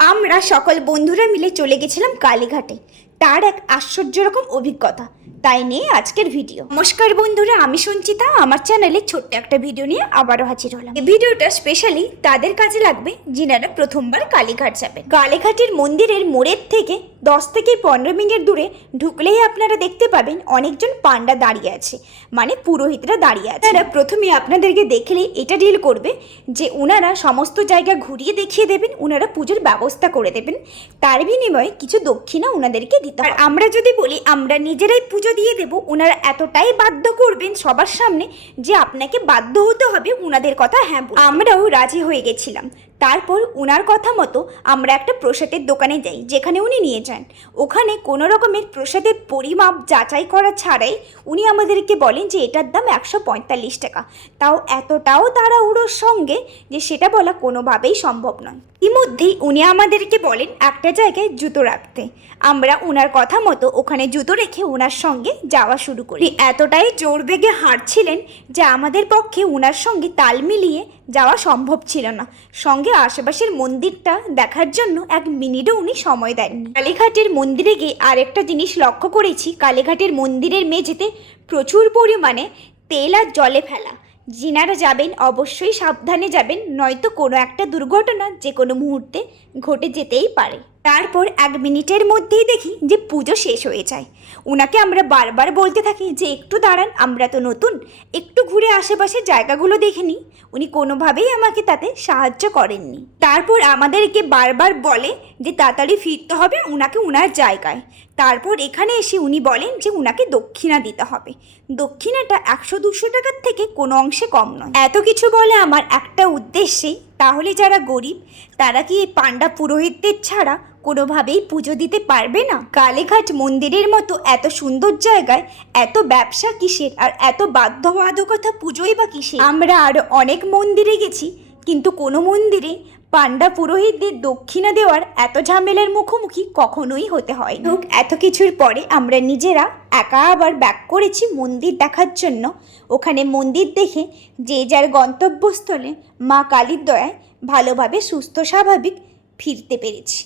আমরা সকল বন্ধুরা মিলে চলে গেছিলাম কালীঘাটে। তার এক আশ্চর্য রকম অভিজ্ঞতা। তাই নিয়ে আজকের ভিডিও। নমস্কার বন্ধুরা, আমি সঞ্চিতা। আমার চ্যানেলে ছোট্ট একটা ভিডিও নিয়ে আবারও হাজির হলাম। এই ভিডিওটা স্পেশালি তাদের কাজে লাগবে, যিনারা প্রথমবার কালীঘাট যাবেন। কালীঘাটের মন্দিরের মোড়ের থেকে দশ থেকে পনেরো মিনিট দূরে ঢুকলেই আপনারা দেখতে পাবেন অনেকজন পান্ডা দাঁড়িয়ে আছে মানে পুরোহিতরা দাঁড়িয়ে আছে। তারা প্রথমে আপনাদেরকে দেখলেই এটা ডিল করবে যে ওনারা সমস্ত জায়গা ঘুরিয়ে দেখিয়ে দেবেন ওনারা পুজোর ব্যবস্থা করে দেবেন। তার বিনিময়ে কিছু দক্ষিণা ওনাদেরকে দিতে আর আমরা যদি বলি, আমরা নিজেরাই পুজো দিয়ে দেব। ওনারা এতটাই বাধ্য করবেন সবার সামনে যে আপনাকে বাধ্য হতে হবে ওনাদের কথা হ্যাঁ আমরাও রাজি হয়ে গেছিলাম। তারপর ওনার কথা মতো আমরা একটা প্রসাদের দোকানে যাই, যেখানে উনি নিয়ে যান। ওখানে কোনো রকমের প্রসাদের পরিমাপ যাচাই করা ছাড়াই উনি আমাদেরকে বলেন যে এটার দাম একশো পঁয়তাল্লিশ টাকা। তাও এতটাও তাড়াহুড়োর সঙ্গে যে সেটা বলা কোনোভাবেই সম্ভব নয়। ইতিমধ্যেই উনি আমাদেরকে বলেন একটা জায়গায় জুতো রাখতে। আমরা ওনার কথা মতো ওখানে জুতো রেখে ওনার সঙ্গে যাওয়া শুরু করি। এতটাই জোর বেগে হাঁটছিলেন যে আমাদের পক্ষে ওনার সঙ্গে তাল মিলিয়ে যাওয়া সম্ভব ছিল না। সঙ্গে আশেপাশের মন্দিরটা দেখার জন্য এক মিনিটও উনি সময় দেননি। কালীঘাটের মন্দিরে গিয়ে আরেকটা জিনিস লক্ষ্য করেছি। কালীঘাটের মন্দিরের মেঝেতে প্রচুর পরিমাণে তেল আর জলে ফেলা। যিনারা যাবেন অবশ্যই সাবধানে যাবেন, নয়তো কোনো একটা দুর্ঘটনা যে কোনো মুহূর্তে ঘটে যেতেই পারে। তারপর এক মিনিটের মধ্যেই দেখি যে পুজো শেষ হয়ে যায়। ওনাকে আমরা বারবার বলতে থাকি যে, একটু দাঁড়ান, আমরা তো নতুন। একটু ঘুরে আশেপাশের জায়গাগুলো দেখে নিই। উনি কোনোভাবেই আমাকে তাতে সাহায্য করেননি। তারপর আমাদেরকে বারবার বলে যে, তাড়াতাড়ি ফিরতে হবে ওনাকে ওনার জায়গায়। তারপর এখানে এসে উনি বলেন যে ওনাকে দক্ষিণা দিতে হবে। দক্ষিণাটা একশো দুশো টাকার থেকে কোনো অংশে কম নয়। এত কিছু বলে আমার একটা উদ্দেশ্যেই, তাহলে যারা গরিব, তারা কি এই পাণ্ডা পুরোহিতদের ছাড়া কোনোভাবেই পুজো দিতে পারবে না। কালীঘাট মন্দিরের মতো এত সুন্দর জায়গায় এত ব্যবসা কিসের? আর এত বাধ্যবাধকতা পুজোই বা কিসের? আমরা আরও অনেক মন্দিরে গেছি, কিন্তু কোনো মন্দিরে পাণ্ডা পুরোহিতদের দক্ষিণা দেওয়ার এত ঝামেলার মুখোমুখি কখনোই হতে হয় হোক, এত কিছুর পরে আমরা নিজেরা একা আবার ব্যাক করেছি মন্দির দেখার জন্য। ওখানে মন্দির দেখে যে যার গন্তব্যস্থলে মা কালীর দয়ায় ভালোভাবে সুস্থ স্বাভাবিক ফিরতে পেরেছি।